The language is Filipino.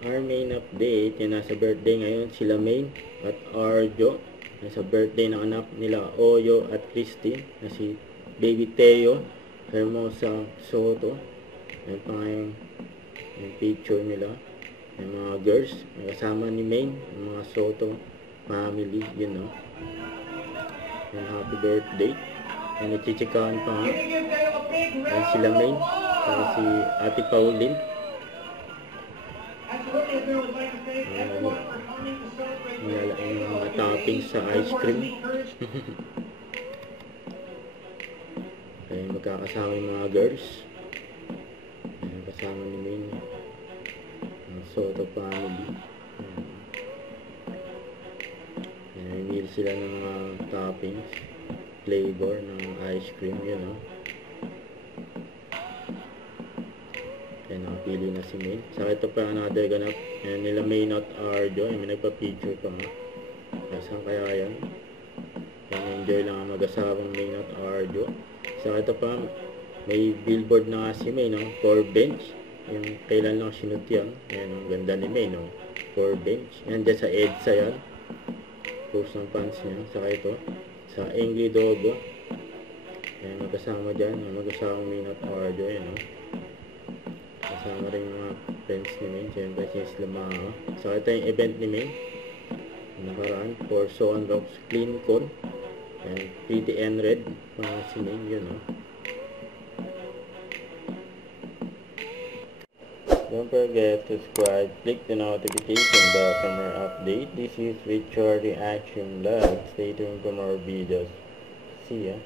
our main update, yung nasa birthday ngayon, sila Main at Arjo. Nasa birthday ng anak nila Oyo at Christine, na si Baby Teo Hermosa Soto. Yan pa nga yung picture nila. Yung mga girls, kasama ni Main, yung mga Soto family, you know. Yan, happy birthday. Yan, nagchichikahan pa nga. Yan sila Main, saka si Ate Pauline. Yung mga toppings sa ice cream. Ayan, magkakasama yung mga girls. Ayan, kasama ni Main. Ang Soto family. Ayan, hindi sila ng mga toppings, flavor ng ice cream, you know. Ayan, nakapili na si Main. Saka ito pa another ganap. Ayan, nila Main at Arjo. Ayan, may nagpa-picture pa nga. Saan kaya yan? Ayan, enjoy lang ang mag-asawang Main at Arjo. Saka ito pa, may billboard na nga si Main, no? For bench. Yung kailan lang sinut yan. Ayan, ang ganda ni Main, no? For bench. Ayan, dyan sa EDSA yan. Post ng pants niya. Saka ito, sa Angry Dogo. Ayan, magkasama dyan. Mag-asawang Main at Arjo. Ayan, no? Kasama rin mga friends ni Main. Siyempre, since Lamaha. Saka ito yung event ni Main. Nakaraan for So and Rocks Clean Con. And Pretty and Red. Mga si Main, yun, no? Don't forget to subscribe. Click the notification bell for more update. This is Richard Reaction Vlog. Stay tuned for more videos. See ya.